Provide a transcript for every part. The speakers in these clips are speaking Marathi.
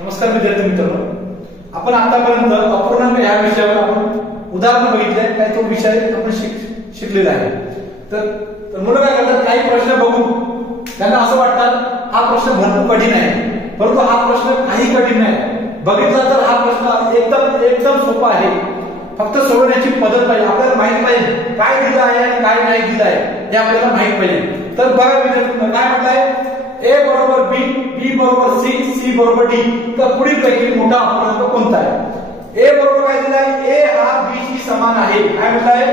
नमस्कार विद्यार्थी मित्रांनो, आपण आतापर्यंत अपूर्णांक या विषयावर आपण उदाहरण बघितले, काय तो विषय आपण शिकलेला आहे। तर मुलं काय करतात, काही प्रश्न बघून त्यांना असं वाटतं हा प्रश्न भरपूर कठीण आहे, परंतु हा प्रश्न काही कठीण नाही। बघितला तर हा प्रश्न एकदम सोपा आहे, फक्त सोडवण्याची पद्धत पाहिजे, आपल्याला माहित पाहिजे काय दिलं आहे आणि काय नाही दिलं आहे हे आपल्याला माहित पाहिजे। तर बघा विद्यार्थ्यांनो, काय म्हटलंय A बरोबर B, B बरोबर C, C बरोबर D, तर पुढील पैकी मोठा अपूर्णांक कोणता आहे? A बरोबर काय दिलं आहे? A हा B शी समान आहे, काय म्हटलंय?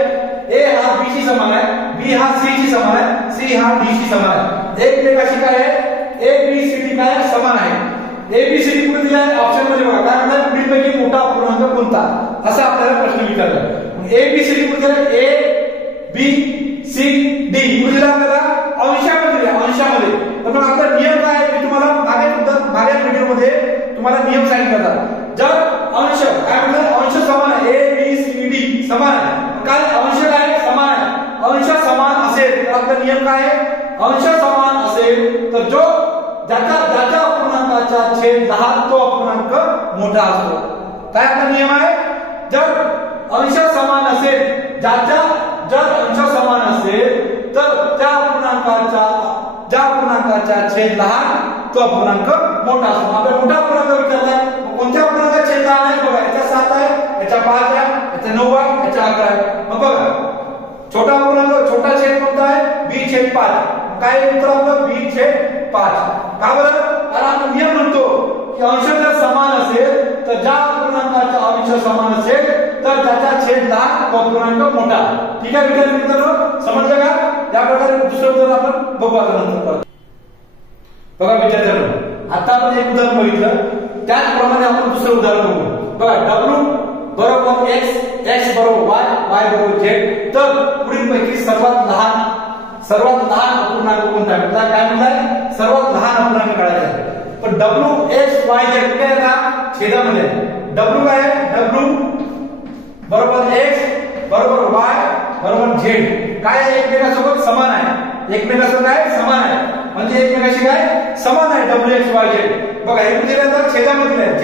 A हा B शी समान आहे, B हा C शी समान आहे, C हा D शी समान आहे। एकमेकांशी काय आहे? A B C D काय समान आहे। A B C D पुढे दिला आहे, ऑप्शन मध्ये बघा काय म्हटलंय, पुढील पैकी मोठा अपूर्णांक कोणता, असा आपल्याला प्रश्न विचारला। A B C D पुढे दिला A B C D पुढे दिला आपल्याला अंशामध्ये दिला, अंशामध्ये। तर मग आपला नियम काय आहे, मी तुम्हाला मागील व्हिडिओमध्ये तुम्हाला नियम सांगितला होता। जर अंश काय म्हणतात, अंश समान आहे, A B C D समान आहे, काय अंश काय समान आहे, अंश समान असेल तर आपला नियम काय आहे, अंश समान असेल तर जो ज्याच्या अपूर्णांकाचा छेद 10 तो अपूर्णांक मोठा असतो। काय आपला नियम आहे, जर अंश समान असेल, जर अंश समान असेल तर ज्या अपूर्णांकाचा छेद लहान तो अपूर्णांक मोठा असतो। आपल्याला मोठा अपूर्णांक विचारलाय, कोणत्या अपूर्णांकाचा छेद लहान आहे बघा, याचा 7 आहे, याचा 5 आहे, याचा 9 आहे, याचा 11 आहे। मग बघा छोटा अपूर्णांक, छोटा छेद कोणता आहे, b/5, काय उत्तर आपलं b/5। का बरं, कारण आपण नियम म्हणतो की अंश जर समान असेल तर ज्या अपूर्णांकाचा अंश समान असेल तर त्याचा छेद लहान तो अपूर्णांक मोठा। ठीक आहे विद्यार्थी मित्रांनो, समजलं का? या प्रकारे दुसरं उदाहरण आपण बघू आता नंतर। बघा विद्यार्थ्यांनो, आता आपण एक उदाहरण बघितलं, त्याचप्रमाणे आपण दुसरं उदाहरण बघू। बघा w बरोबर x, x बरोबर y, y बरोबर z, तर पुढील पैकी सर्वात लहान अपूर्णांक कोणता आहे? काय म्हणताय, सर्वात लहान अपूर्णांक काढायचा आहे। पण w x y z काय आहे, छेदामध्ये w काय आहे, w बरोबर x बरोबर y बरोबर z काय एकमेकांसोबत समान आहे, एकमेकांसोबत काय समान आहे, म्हणजे एकमेकांशी काय समान आहे wxyz। बघा हे दिलं तर छेदामध्ये z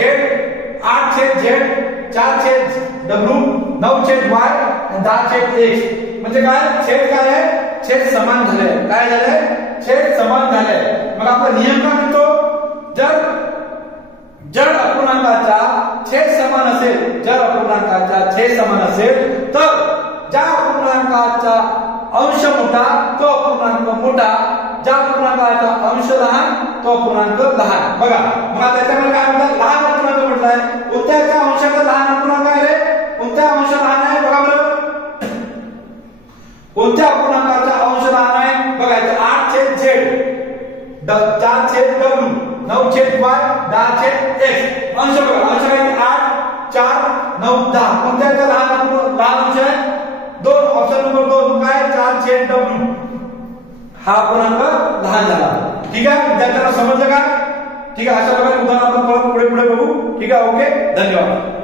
8/z 4/w 9/y आणि 10/x, म्हणजे काय छेद काय आहे, छेद समान झाले, काय झाले, छेद समान झाले। मग आपला नियम काय म्हणतो, जर अपूर्णांकाचा छेद समान असेल, जर अपूर्णांकाचा छेद समान असेल तर ज्या अपूर्णांकाचा अंश मोठा तो अपूर्णांक मोठा, ज्या अपूर्णांकाचा अंश लहान तो अपूर्णांक लहान। बघा मग आता त्याच्यामध्ये काय म्हणतात, लहान अपूर्णांक म्हटलाय, कोणत्या अंशाचा लहान अपूर्णांक आहे रे, कोणत्या अंश लहान आहे बघा बरं, कोणत्या अपूर्णांकाचा अंश लहान आहे बघा, 8/z 4/w 9/y 10/x, अंश बघा, अंश काय 8 4 9 10, कोणत्याचा लहान अंश आहे, 2, ऑप्शन नंबर 2 काय 4/w, हा अपूर्णांक लहान झाला। ठीक आहे विद्यार्थ्यांना, समजलं का? ठीक आहे, अशा प्रकारे उदाहरण आपण पुढे बघू। ठीक आहे, ओके, धन्यवाद।